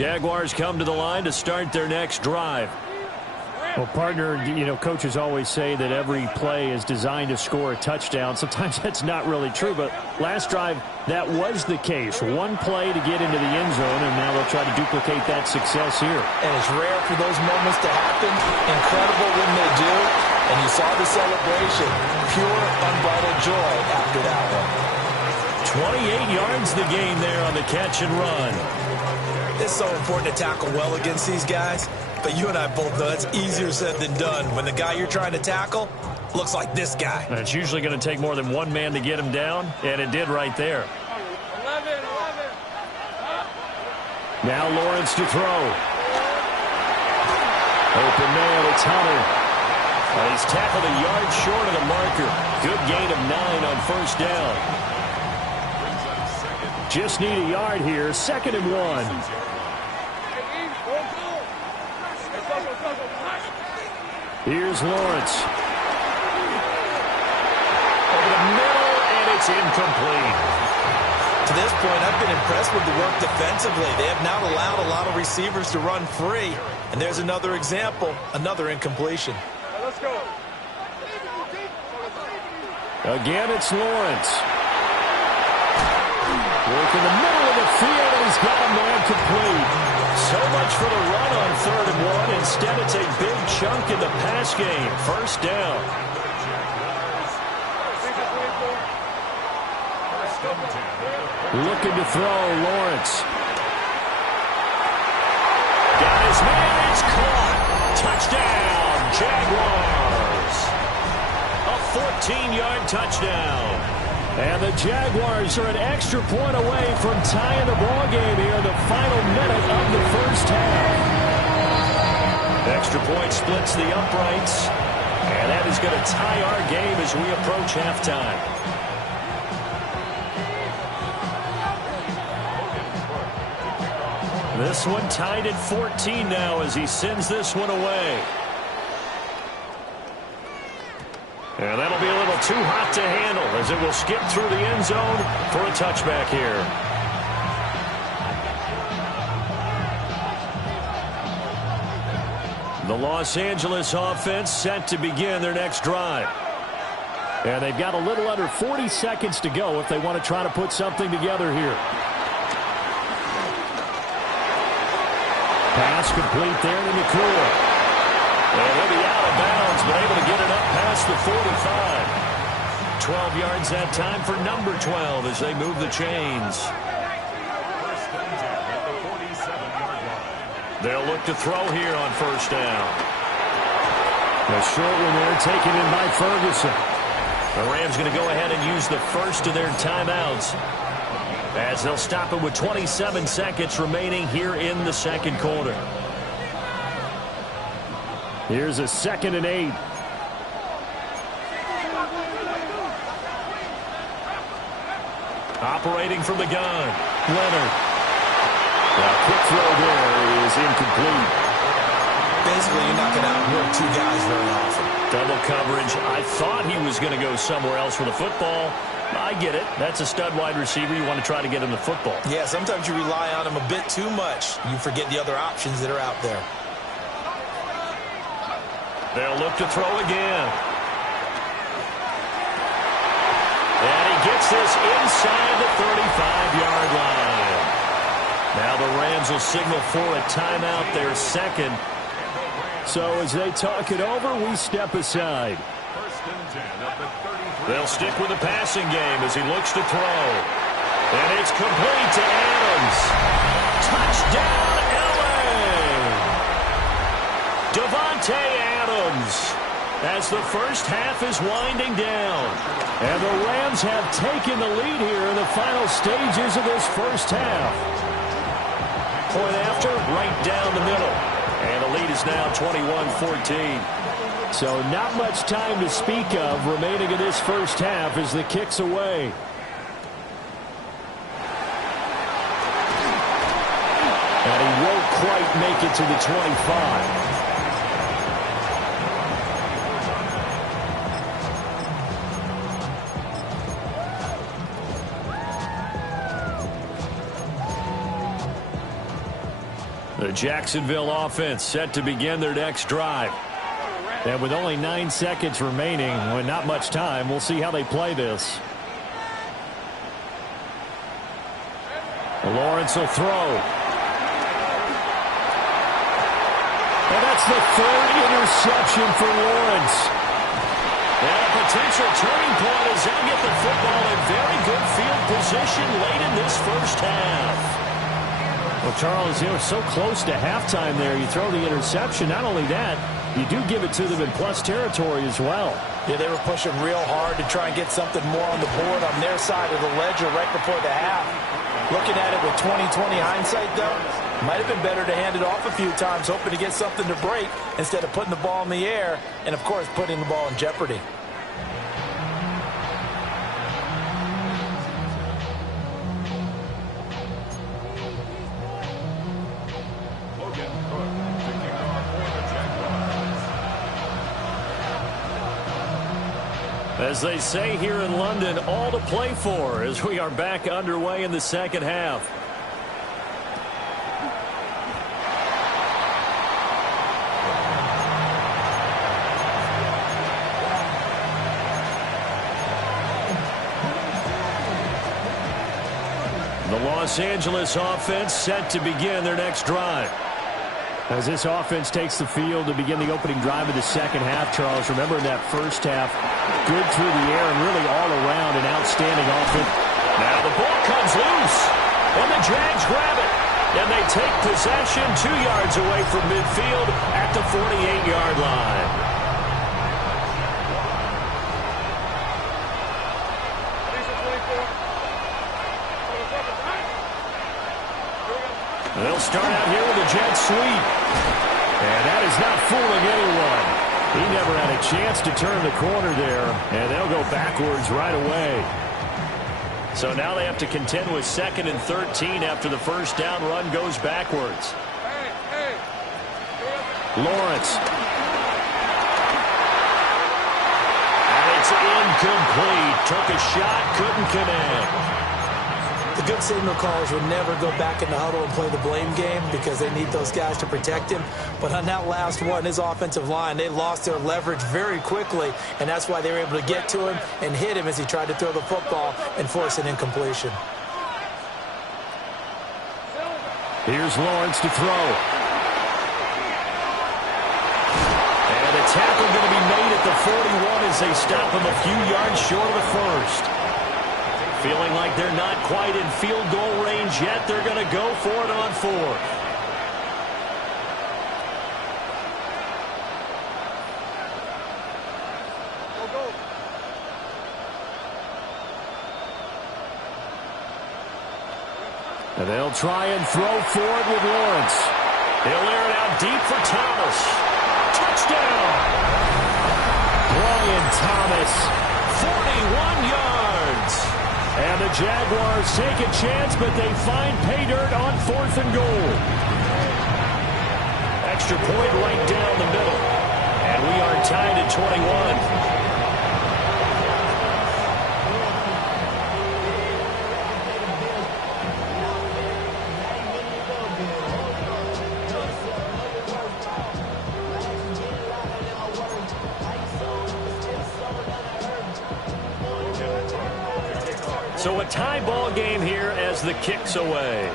Jaguars come to the line to start their next drive. Well, partner, coaches always say that every play is designed to score a touchdown. Sometimes that's not really true, but last drive, that was the case. One play to get into the end zone, and now they'll try to duplicate that success here. And it's rare for those moments to happen. Incredible when they do. And you saw the celebration. Pure, unbridled joy after that one. 28 yards the gain there on the catch and run. It's so important to tackle well against these guys. But you and I both know it's easier said than done when the guy you're trying to tackle looks like this guy. And it's usually going to take more than one man to get him down, and it did right there. 11. Now Lawrence to throw. Open man, it's Hunter. And he's tackled a yard short of the marker. Good gain of 9 on first down. Just need a yard here. 2nd and 1. Here's Lawrence. Over the middle, and it's incomplete. To this point, I've been impressed with the work defensively. They have not allowed a lot of receivers to run free. And there's another example, another incompletion. Let's go. Again, it's Lawrence. Work in the middle of the field, and he's got him there complete. So much for the run on 3rd and 1. Instead, it's a big chunk in the pass game. First down. Looking to throw, Lawrence. Got his man. It's caught. Touchdown, Jaguars. A 14-yard touchdown. And the Jaguars are an extra point away from tying the ball game here in the final minute of the first half. Extra point splits the uprights. And that is going to tie our game as we approach halftime. This one tied at 14 now as he sends this one away. And that'll be a little too hot to handle as it will skip through the end zone for a touchback here. The Los Angeles offense set to begin their next drive. And they've got a little under 40 seconds to go if they want to try to put something together here. Pass complete there to McCoy. And he'll be out of bounds, but able to get it up past the 45. 12 yards that time for number 12 as they move the chains. They'll look to throw here on first down. A short one there taken in by Ferguson. The Rams going to go ahead and use the first of their timeouts as they'll stop it with 27 seconds remaining here in the second quarter. Here's a 2nd and 8. Operating from the gun, Leonard. Now, quick throw there is incomplete. Basically, you're not going to outwork two guys very often. Double coverage. I thought he was going to go somewhere else with the football. I get it. That's a stud wide receiver. You want to try to get him the football. Yeah, sometimes you rely on him a bit too much. You forget the other options that are out there. They'll look to throw again. And he gets this inside the 35-yard line. Now the Rams will signal for a timeout, their second. So as they talk it over, we step aside. They'll stick with the passing game as he looks to throw. And it's complete to Adams. Touchdown, L.A. Davante Adams as the first half is winding down. And the Rams have taken the lead here in the final stages of this first half. Point after, right down the middle. And the lead is now 21-14. So not much time to speak of remaining in this first half as the kick's away. And he won't quite make it to the 25. The Jacksonville offense set to begin their next drive. And with only 9 seconds remaining, with not much time, we'll see how they play this. Lawrence will throw. And that's the third interception for Lawrence. And a potential turning point as they'll get the football in very good field position late in this first half. Well, Charles, you were so close to halftime there. You throw the interception. Not only that, you do give it to them in plus territory as well. Yeah, they were pushing real hard to try and get something more on the board on their side of the ledger right before the half. Looking at it with 20/20 hindsight, though, might have been better to hand it off a few times, hoping to get something to break instead of putting the ball in the air and, of course, putting the ball in jeopardy. As they say here in London, all to play for as we are back underway in the second half. The Los Angeles offense set to begin their next drive. As this offense takes the field to begin the opening drive of the second half, Charles, remember in that first half, good through the air and really all around an outstanding offense. Now the ball comes loose, and the Jags grab it. And they take possession 2 yards away from midfield at the 48-yard line. They'll start out here with a jet sweep. And that is not fooling anyone. He never had a chance to turn the corner there, and they'll go backwards right away. So now they have to contend with 2nd and 13 after the first down run goes backwards. Lawrence. And it's incomplete. Took a shot, couldn't connect. The good signal callers would never go back in the huddle and play the blame game because they need those guys to protect him. But on that last one, his offensive line, they lost their leverage very quickly, and that's why they were able to get to him and hit him as he tried to throw the football and force an incompletion. Here's Lawrence to throw. And a tackle going to be made at the 41 as they stop him a few yards short of the first. Feeling like they're not quite in field goal range yet, they're going to go for it on 4th. And they'll try and throw forward with Lawrence. He'll air it out deep for Thomas. Touchdown! Brian Thomas. 41 yards. And the Jaguars take a chance, but they find pay dirt on 4th and goal. Extra point right down the middle. And we are tied at 21. So a tie ball game here as the kick's away.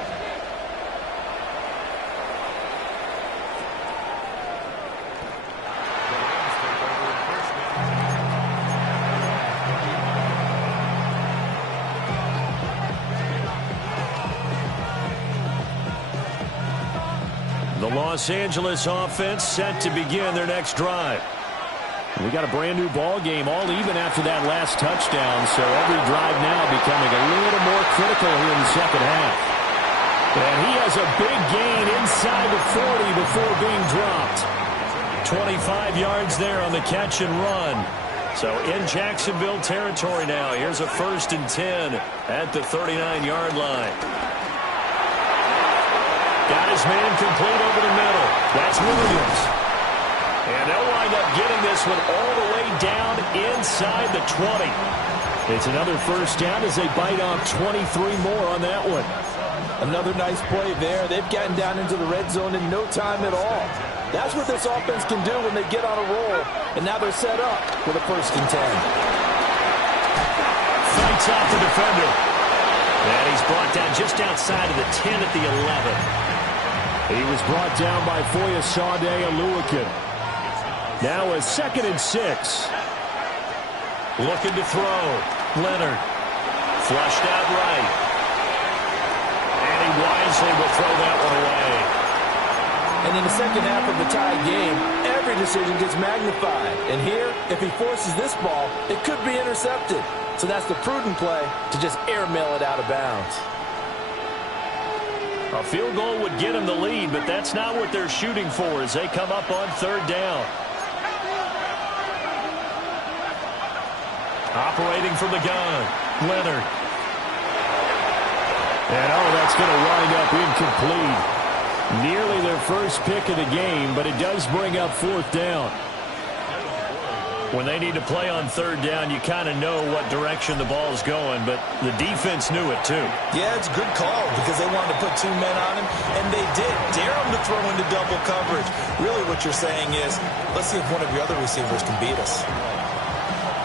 The Los Angeles offense set to begin their next drive. We got a brand new ball game, all even after that last touchdown, so every drive now becoming a little more critical here in the second half. And he has a big gain inside the 40 before being dropped. 25 yards there on the catch and run. So in Jacksonville territory now. Here's a 1st and 10 at the 39-yard line. Got his man complete over the middle. That's Williams. And they'll wind up getting this one all the way down inside the 20. It's another first down as they bite off 23 more on that one. Another nice play there. They've gotten down into the red zone in no time at all. That's what this offense can do when they get on a roll. And now they're set up with a 1st and 10. Fights off the defender. And he's brought down just outside of the 10 at the 11. He was brought down by Foyesade Oluwakin. Now a 2nd and 6. Looking to throw. Leonard. Flushed out right. And he wisely will throw that one away. And in the second half of the tie game, every decision gets magnified. And here, if he forces this ball, it could be intercepted. So that's the prudent play to just airmail it out of bounds. A field goal would get him the lead, but that's not what they're shooting for as they come up on 3rd down. Operating from the gun, Leonard. And that's going to wind up incomplete. Nearly their first pick of the game, but it does bring up 4th down. When they need to play on 3rd down, you kind of know what direction the ball's going, but the defense knew it too. Yeah, it's a good call because they wanted to put 2 men on him, and they did. Dare him to throw into double coverage. Really what you're saying is, let's see if one of your other receivers can beat us.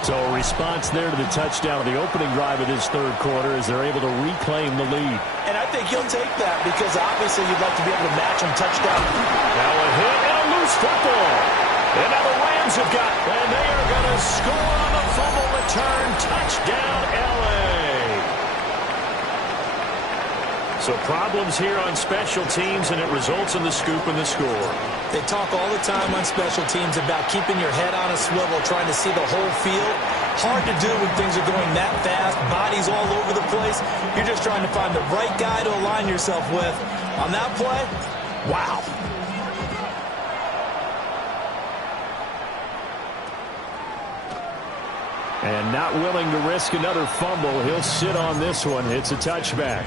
So a response there to the touchdown of the opening drive of this 3rd quarter as they're able to reclaim the lead. And I think he'll take that because obviously you'd like to be able to match him touchdown. Now a hit and a loose football. And now the Rams have got, and they are going to score on the fumble return. Touchdown, L.A. So problems here on special teams, and it results in the scoop and the score. They talk all the time on special teams about keeping your head on a swivel, trying to see the whole field. Hard to do when things are going that fast, bodies all over the place. You're just trying to find the right guy to align yourself with. On that play, wow. And not willing to risk another fumble, he'll sit on this one. It's a touchback.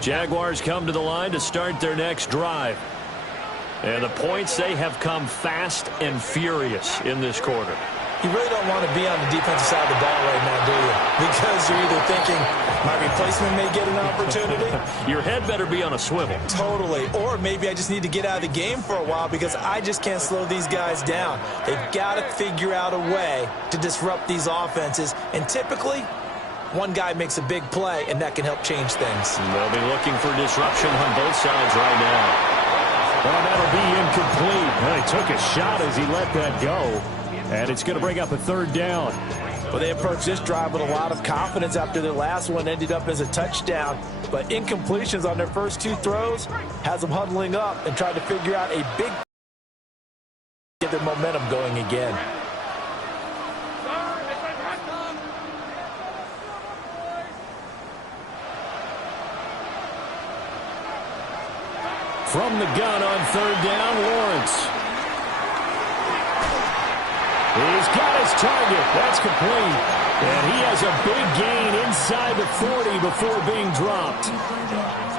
Jaguars come to the line to start their next drive. And the points, they have come fast and furious in this quarter. You really don't want to be on the defensive side of the ball right now, do you? Because you're either thinking, my replacement may get an opportunity. Your head better be on a swivel. Totally. Or maybe I just need to get out of the game for a while because I just can't slow these guys down. They've got to figure out a way to disrupt these offenses. And typically, one guy makes a big play, and that can help change things. They'll be looking for disruption on both sides right now. Well, that'll be incomplete. Well, he took a shot as he let that go. And it's going to bring up a 3rd down. Well, they approached this drive with a lot of confidence after their last one ended up as a touchdown. But incompletions on their first 2 throws has them huddling up and trying to figure out a big get their momentum going again. From the gun on 3rd down, Lawrence. He's got his target. That's complete. And he has a big gain inside the 40 before being dropped.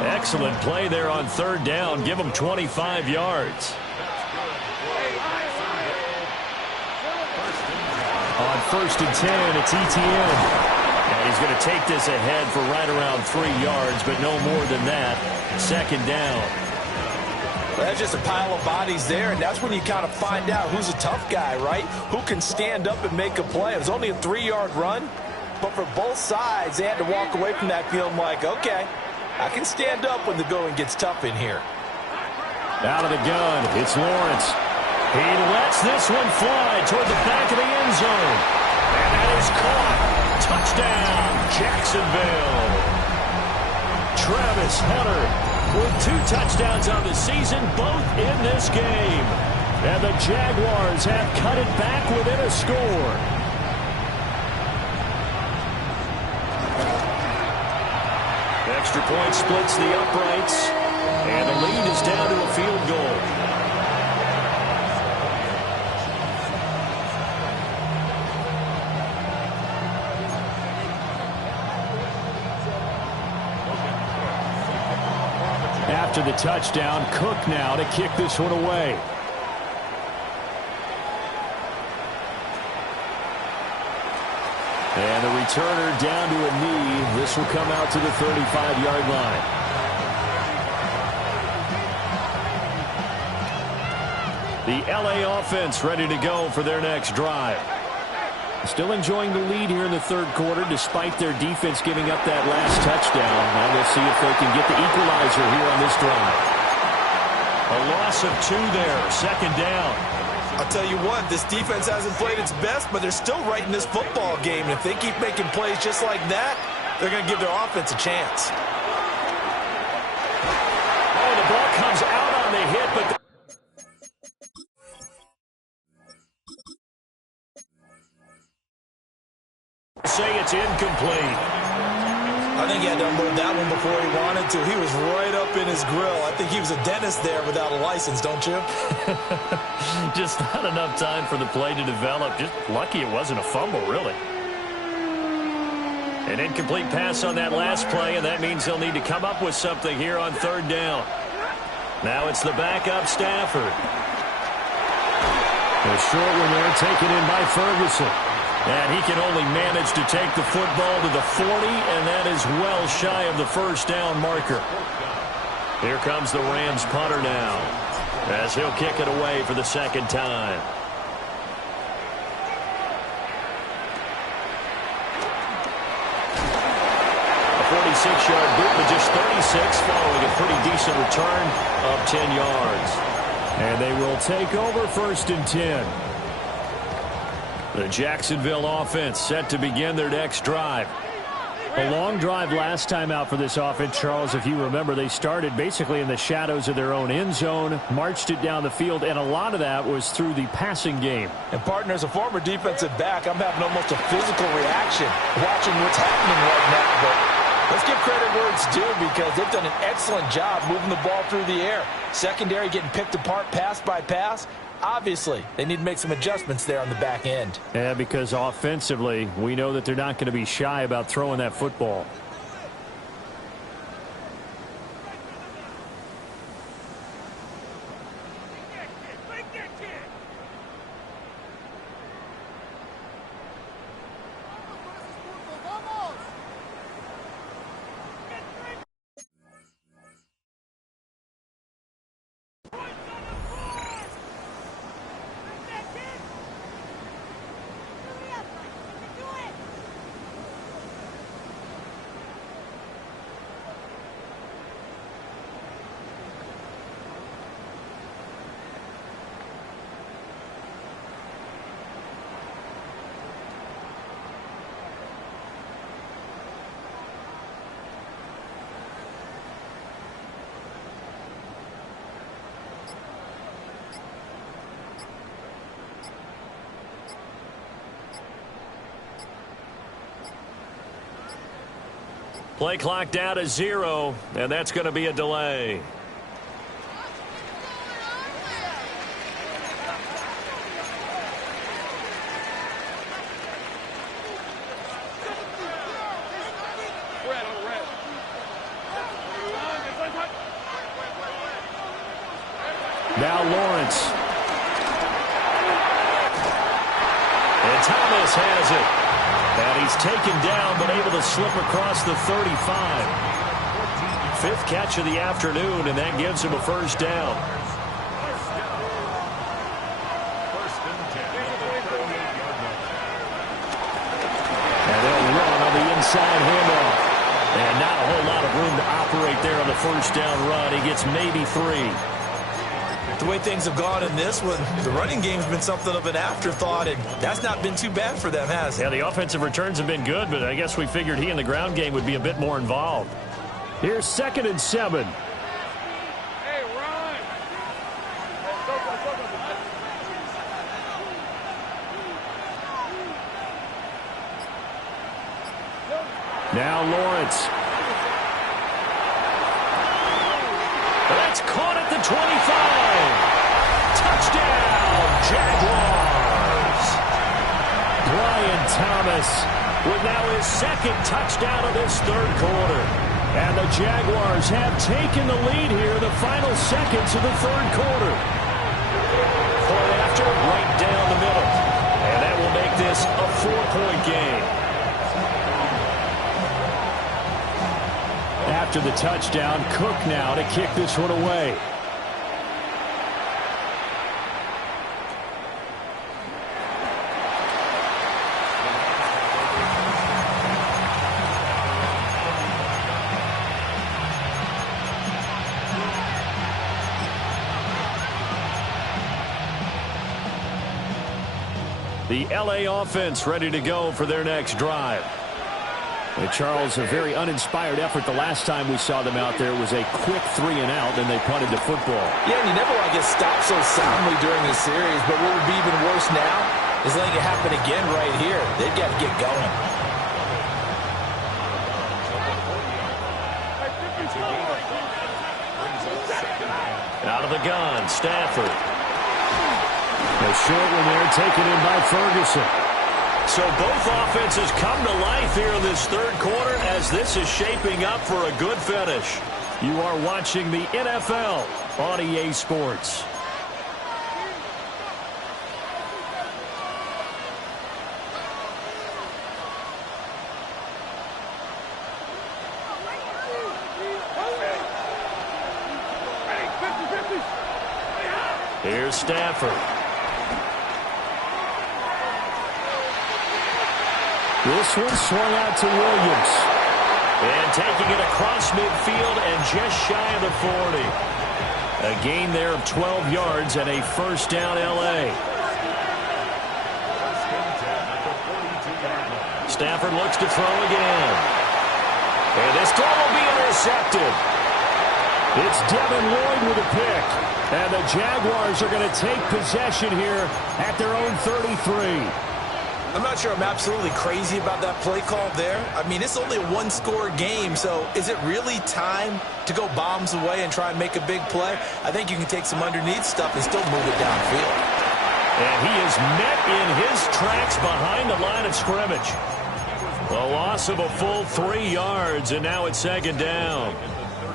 Excellent play there on 3rd down. Give him 25 yards. On 1st and 10, it's Etienne. And he's going to take this ahead for right around 3 yards, but no more than that. 2nd down. That's just a pile of bodies there, and that's when you kind of find out who's a tough guy, right? Who can stand up and make a play. It was only a 3-yard run, but for both sides, they had to walk away from that feeling like, okay, I can stand up when the going gets tough in here. Out of the gun, it's Lawrence. He lets this one fly toward the back of the end zone. And that is caught. Touchdown, Jacksonville. Travis Hunter with 2 touchdowns on the season, both in this game. And the Jaguars have cut it back within a score. Extra point splits the uprights. And the lead is down to a field goal. After the touchdown, Cook now to kick this one away. And the returner down to a knee. This will come out to the 35-yard line. The LA offense ready to go for their next drive. Still enjoying the lead here in the third quarter despite their defense giving up that last touchdown. Now we'll see if they can get the equalizer here on this drive. A loss of 2 there, second down. I'll tell you what, this defense hasn't played its best, but they're still right in this football game. And if they keep making plays just like that, they're going to give their offense a chance. Oh, the ball comes out on the hit, but say it's incomplete. I think he had to unload that one before he wanted to. He was right up in his grill. I think he was a dentist there without a license, don't you? Just not enough time for the play to develop. Just lucky it wasn't a fumble, really. An incomplete pass on that last play, and that means they'll need to come up with something here on third down. Now it's the backup Stafford. A short one there, taken in by Ferguson. And he can only manage to take the football to the 40, and that is well shy of the first down marker. Here comes the Rams punter now, as he'll kick it away for the second time. A 46-yard boot, but just 36, following a pretty decent return of 10 yards. And they will take over 1st and 10. The Jacksonville offense set to begin their next drive. A long drive last time out for this offense, Charles. If you remember, they started basically in the shadows of their own end zone, marched it down the field, and a lot of that was through the passing game. And, partner, as a former defensive back, I'm having almost a physical reaction watching what's happening right now. But let's give credit where it's due because they've done an excellent job moving the ball through the air. Secondary getting picked apart pass by pass. Obviously, they need to make some adjustments there on the back end. Yeah, because offensively, we know that they're not going to be shy about throwing that football. Play clock down to 0, and that's going to be a delay. Now Lawrence. And Thomas has it. And he's taken down, but able to slip across the 35. 5th catch of the afternoon, and that gives him a first down. And they'll run on the inside handoff. And not a whole lot of room to operate there on the first down run. He gets maybe 3. The way things have gone in this one, the running game's been something of an afterthought, and that's not been too bad for them, has it? Yeah, the offensive returns have been good, but I guess we figured he in the ground game would be a bit more involved. Here's 2nd and 7. Hey, run! Now Lawrence. That's caught at the 25. Touchdown, Jaguars. Brian Thomas with now his 2nd touchdown of this third quarter. And the Jaguars have taken the lead here in the final seconds of the third quarter. Point after, right down the middle. And that will make this a 4-point game. after the touchdown. Cook now to kick this one away. The LA offense ready to go for their next drive. And Charles, a very uninspired effort the last time we saw them out there was a quick 3-and-out, and they punted the football. Yeah, and you never want to get stopped so soundly during the series, but what would be even worse now is letting it happen again right here. They've got to get going. Out of the gun, Stafford. A short one there taken in by Ferguson. So both offenses come to life here in this third quarter as this is shaping up for a good finish. You are watching the NFL on EA Sports. Here's Stafford. This one swung out to Williams. And taking it across midfield and just shy of the 40. A gain there of 12 yards and a first down LA. Stafford looks to throw again. And this throw will be intercepted. It's Devin Lloyd with a pick. And the Jaguars are going to take possession here at their own 33. I'm not sure I'm absolutely crazy about that play call there. I mean, it's only a one-score game, so is it really time to go bombs away and try and make a big play? I think you can take some underneath stuff and still move it downfield. And he is met in his tracks behind the line of scrimmage. A loss of a full 3 yards, and now it's second down.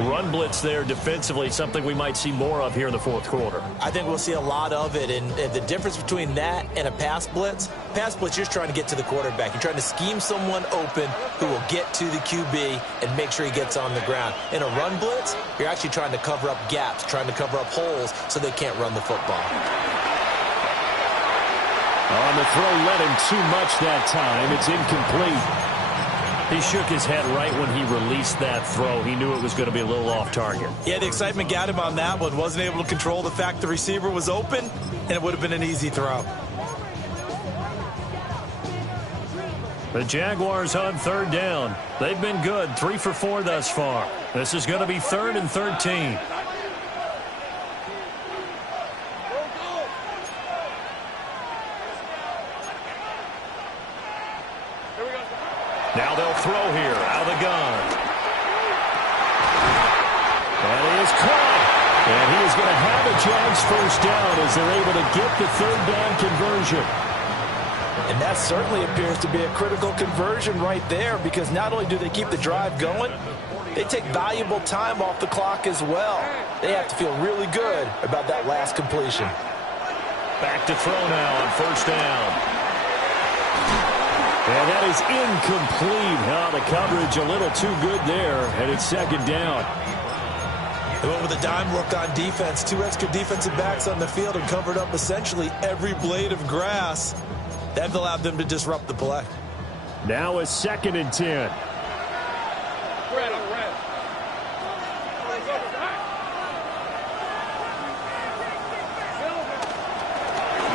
Run blitz there defensively, something we might see more of here in the fourth quarter. I think we'll see a lot of it, and the difference between that and a pass blitz, you're just trying to get to the quarterback. You're trying to scheme someone open who will get to the QB and make sure he gets on the ground. In a run blitz, you're actually trying to cover up gaps, trying to cover up holes so they can't run the football. On the throw, led him too much that time. It's incomplete. He shook his head right when he released that throw. He knew it was going to be a little off target. Yeah, the excitement got him on that one. Wasn't able to control the fact the receiver was open, and it would have been an easy throw. The Jaguars on third down. They've been good, 3 for 4 thus far. This is going to be 3rd and 13. Now they'll throw here out of the gun. That is caught. And he is going to have a Jags first down as they're able to get the third down conversion. And that certainly appears to be a critical conversion right there, because not only do they keep the drive going, they take valuable time off the clock as well. They have to feel really good about that last completion. Back to throw now on first down. And that is incomplete. Oh, the coverage a little too good there, and it's second down. They went with a dime look on defense. 2 extra defensive backs on the field and covered up essentially every blade of grass. That allowed them to disrupt the play. Now a 2nd and 10.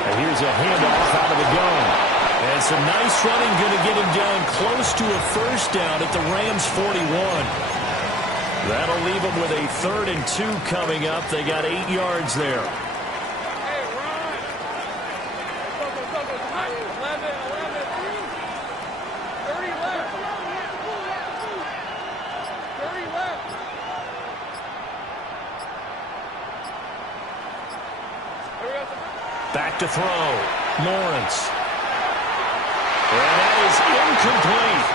And here's a handoff out of the gun. And some nice running going to get him down close to a first down at the Rams 41. That'll leave them with a 3rd and 2 coming up. They got 8 yards there. Hey, run! Go. 11, 30 left. 30 left. Back to throw. Lawrence. And that is incomplete.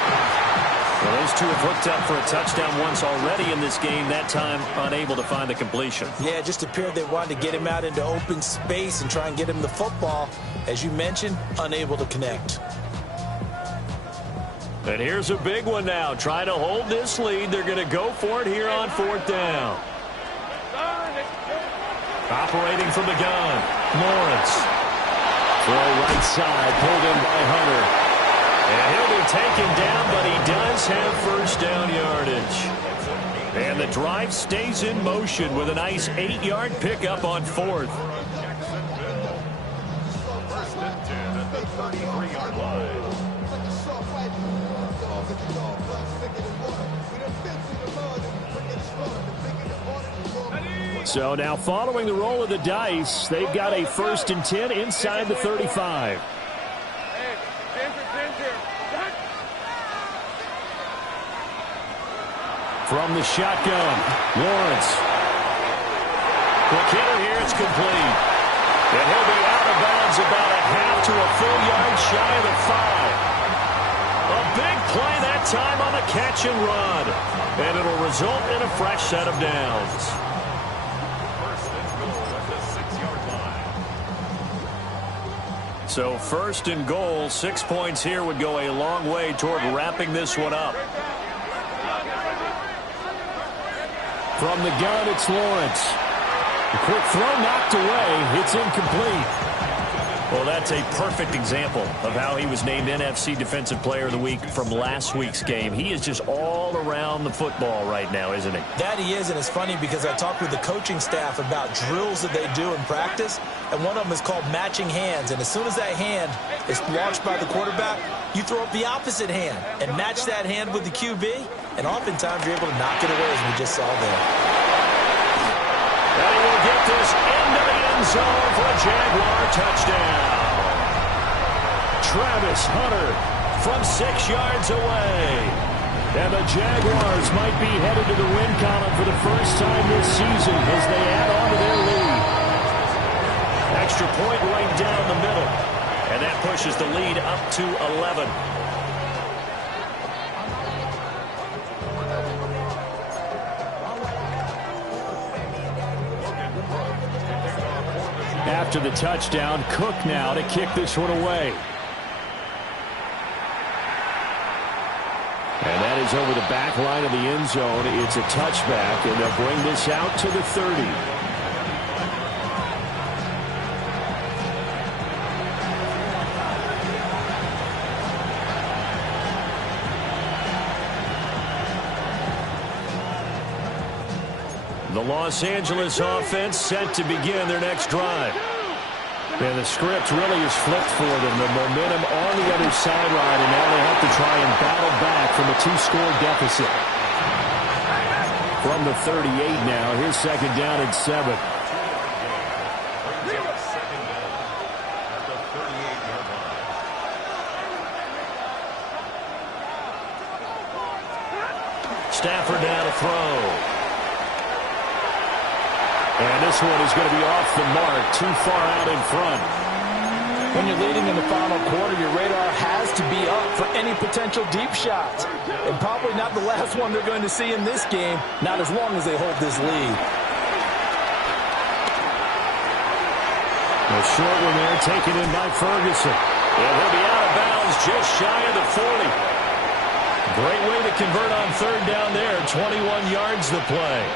Well, those two have hooked up for a touchdown once already in this game, that time unable to find the completion. Yeah, it just appeared they wanted to get him out into open space and try and get him the football. As you mentioned, unable to connect. And here's a big one now. Trying to hold this lead. They're going to go for it here on 4th down. Operating from the gun, Lawrence. Throw right side, pulled in by Hunter. And he'll be taken down, but he does have first down yardage. And the drive stays in motion with a nice 8-yard pickup on 4th. First and 10 at the 33-yard line. So now following the roll of the dice, they've got a 1st and 10 inside the 35. From the shotgun, Lawrence. Quick hitter here, it's complete. And he'll be out of bounds about a half to a full yard shy of the 5. A big play that time on the catch and run. And it'll result in a fresh set of downs. First and goal at the 6-yard line. So 1st and goal, 6 points here would go a long way toward wrapping this one up. From the gun, it's Lawrence. A quick throw knocked away. It's incomplete. Well, that's a perfect example of how he was named NFC Defensive Player of the Week from last week's game. He is just all around the football right now, isn't he? That he is, and it's funny because I talked with the coaching staff about drills that they do in practice, and one of them is called matching hands. And as soon as that hand is launched by the quarterback, you throw up the opposite hand and match that hand with the QB, and oftentimes you're able to knock it away, as we just saw there. And he will get this into the end zone for a Jaguar touchdown. Travis Hunter from 6 yards away. And the Jaguars might be headed to the win column for the first time this season as they add on to their lead. Extra point right down the middle. And that pushes the lead up to 11. After the touchdown, Cook now to kick this one away. And that is over the back line of the end zone. It's a touchback, and they'll bring this out to the 30. The Los Angeles offense set to begin their next drive. And the script really is flipped for them. The momentum on the other sideline, and now they have to try and battle back from a 2-score deficit. From the 38 now, here's 2nd down and 7. Stafford down to throw. And this one is going to be off the mark, too far out in front. When you're leading in the final quarter, your radar has to be up for any potential deep shots. And probably not the last one they're going to see in this game, not as long as they hold this lead. A short one there, taken in by Ferguson. And he'll be out of bounds just shy of the 40. Great way to convert on 3rd down there. 21 yards the play.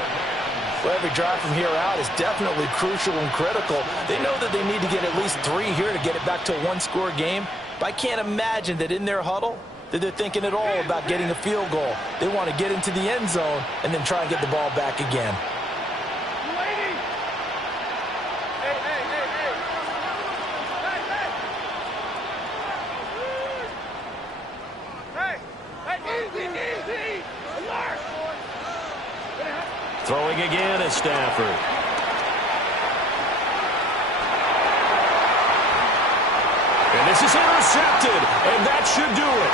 Well, every drive from here out is definitely crucial and critical. They know that they need to get at least 3 here to get it back to a 1-score game. But I can't imagine that in their huddle that they're thinking at all about getting a field goal. They want to get into the end zone and then try and get the ball back again. Throwing again is Stafford. And this is intercepted, and that should do it.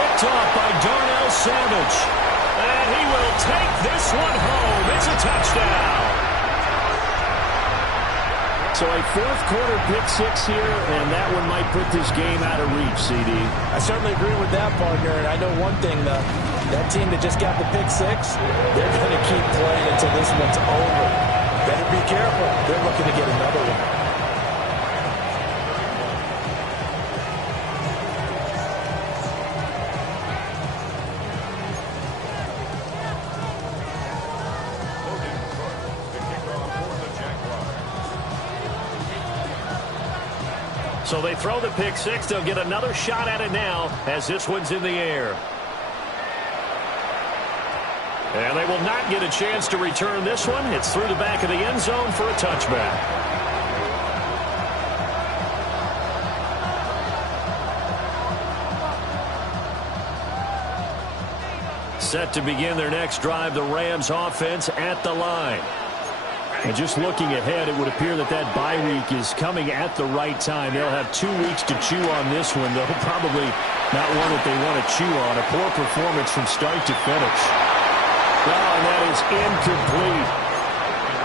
Picked off by Darnell Savage. And he will take this one home. It's a touchdown. So a 4th-quarter pick-6 here, and that one might put this game out of reach, CD. I certainly agree with that, partner. And I know one thing, though. That team that just got the pick-6, they're going to keep playing until this one's over. Better be careful. They're looking to get another one. So they throw the pick six. They'll get another shot at it now as this one's in the air. And they will not get a chance to return this one. It's through the back of the end zone for a touchback. Set to begin their next drive, the Rams offense at the line. And just looking ahead, it would appear that that bye week is coming at the right time. They'll have 2 weeks to chew on this one, though probably not one that they want to chew on. A poor performance from start to finish. Well, and that is incomplete.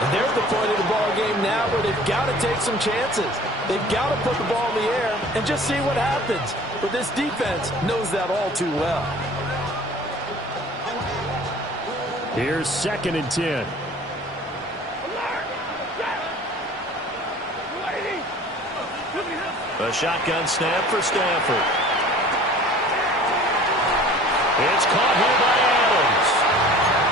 And there's the point of the ball game now where they've got to take some chances. They've got to put the ball in the air and just see what happens. But this defense knows that all too well. Here's 2nd and 10. A shotgun snap for Stafford. It's caught here by Adams.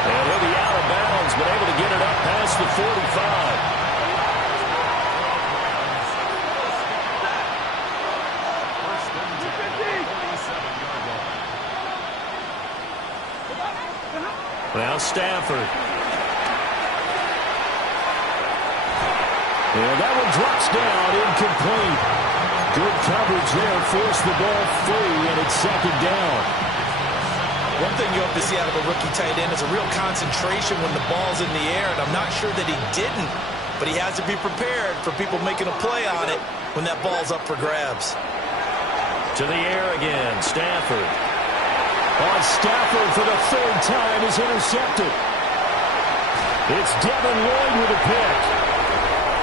And he'll be out of bounds, but able to get it up past the 45. Now Stafford. And that one drops down, incomplete. Good coverage there, forced the ball free, and it's 2nd down. One thing you hope to see out of a rookie tight end is a real concentration when the ball's in the air, and I'm not sure that he didn't, but he has to be prepared for people making a play on it when that ball's up for grabs. To the air again, Stafford. Stafford for the 3rd time is intercepted. It's Devin Lloyd with a pick.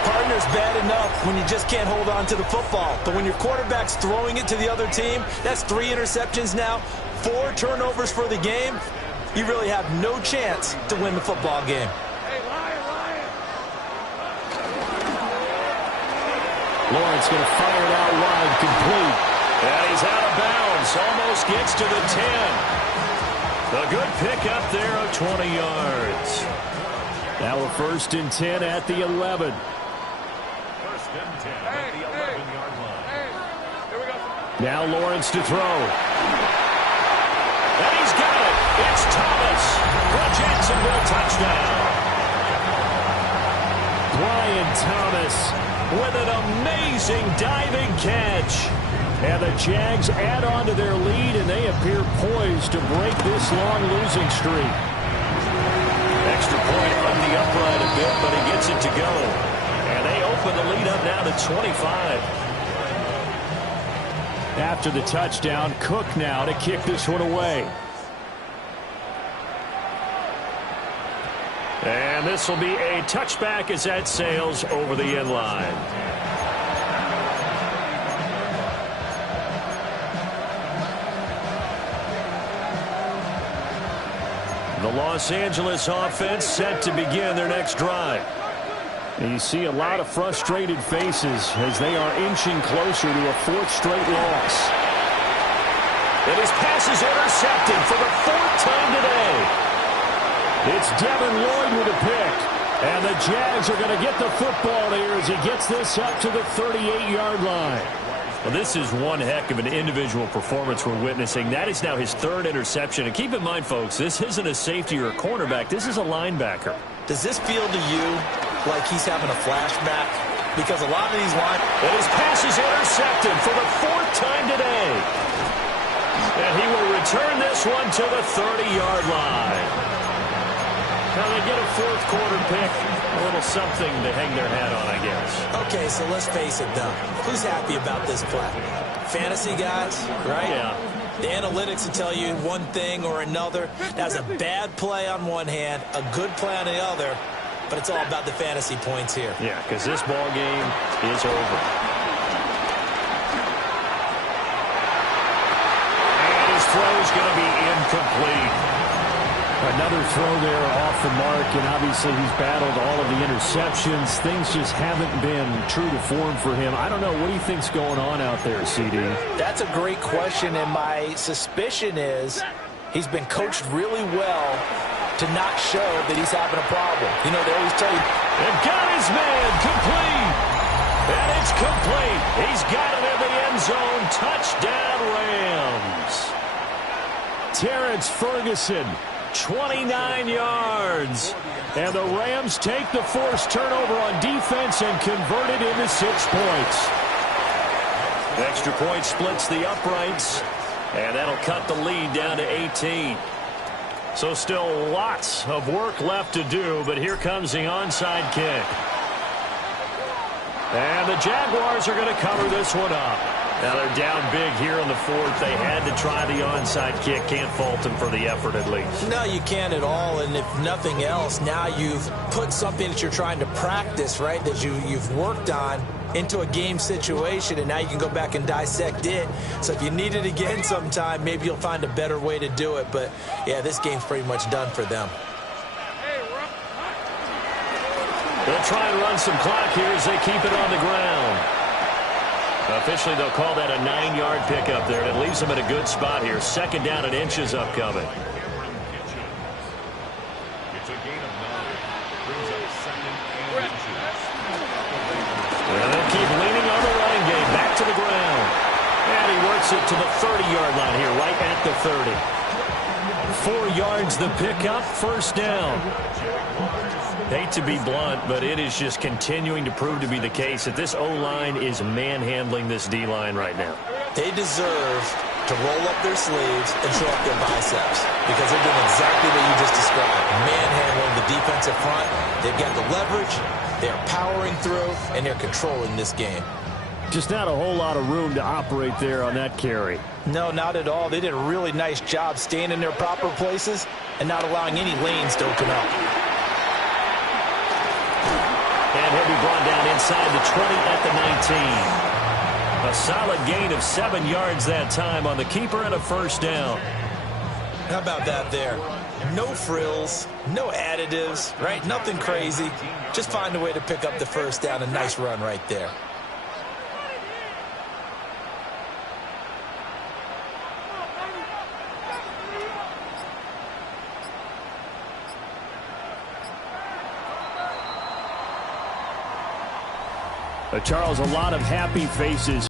Partner's bad enough when you just can't hold on to the football. But when your quarterback's throwing it to the other team, that's 3 interceptions now, 4 turnovers for the game. You really have no chance to win the football game. Hey, Lion. Lawrence going to fire it out wide, complete. And he's out of bounds, almost gets to the 10. A good pick up there of 20 yards. Now a 1st and 10 at the 11. 1st and 10 at the 11-yard line. Hey, here we go. Now Lawrence to throw. And he's got it. It's Thomas for a Jacksonville touchdown. Brian Thomas with an amazing diving catch. And the Jags add on to their lead, and they appear poised to break this long losing streak. Extra point on the upright a bit, but he gets it to go. And they open the lead up now to 25. After the touchdown, Cook now to kick this one away. And this will be a touchback as that sails over the end line. The Los Angeles offense set to begin their next drive. And you see a lot of frustrated faces as they are inching closer to a 4th straight loss. And his pass is intercepted for the 4th time today. It's Devin Lloyd with a pick. And the Jags are going to get the football here as he gets this up to the 38-yard line. Well, this is one heck of an individual performance we're witnessing. That is now his 3rd interception. And keep in mind, folks, this isn't a safety or a cornerback. This is a linebacker. Does this feel to you like he's having a flashback? Because a lot of these And his pass is intercepted for the 4th time today. And he will return this one to the 30-yard line. Now they get a 4th quarter pick. A little something to hang their hat on, I guess. Okay, so let's face it, though. Who's happy about this play? Fantasy guys, right? Yeah. The analytics will tell you one thing or another. That's a bad play on one hand, a good play on the other, but it's all about the fantasy points here. Yeah, because this ball game is over. And his throw is going to be incomplete. Another throw there off the mark, and obviously he's battled all of the interceptions. Things just haven't been true to form for him. I don't know. What do you think's going on out there, CD? That's a great question, and my suspicion is he's been coached really well to not show that he's having a problem. You know, they always tell you. And got his man complete. And it's complete. He's got it in end zone. Touchdown, Rams. Terrence Ferguson, 29 yards. And the Rams take the forced turnover on defense and convert it into 6 points. Extra point splits the uprights, and that'll cut the lead down to 18. So still lots of work left to do, but here comes the onside kick. And the Jaguars are going to cover this one up. Now they're down big here in the fourth. They had to try the onside kick. Can't fault them for the effort at least. No, you can't at all. And if nothing else, now you've put something that you're trying to practice, right, that you've worked on into a game situation, and now you can go back and dissect it. So if you need it again sometime, maybe you'll find a better way to do it. But, yeah, this game's pretty much done for them. They'll try and run some clock here as they keep it on the ground. Officially, they'll call that a 9-yard pickup there, and it leaves them in a good spot here. Second down and inches upcoming. It's a gain of 9. Brings up second and inches. And they'll keep leaning on the running game. Back to the ground. And he works it to the 30-yard line here, right at the 30. 4 yards the pickup, first down. Hate to be blunt, but it is just continuing to prove to be the case that this O-line is manhandling this D-line right now. They deserve to roll up their sleeves and show up their biceps because they're doing exactly what you just described, manhandling the defensive front. They've got the leverage, they're powering through, and they're controlling this game. Just not a whole lot of room to operate there on that carry. No, not at all. They did a really nice job staying in their proper places and not allowing any lanes to open up. And he'll be brought down inside the 20 at the 19. A solid gain of 7 yards that time on the keeper and a first down. How about that there? No frills, no additives, right? Nothing crazy. Just find a way to pick up the first down. A nice run right there. Charles, a lot of happy faces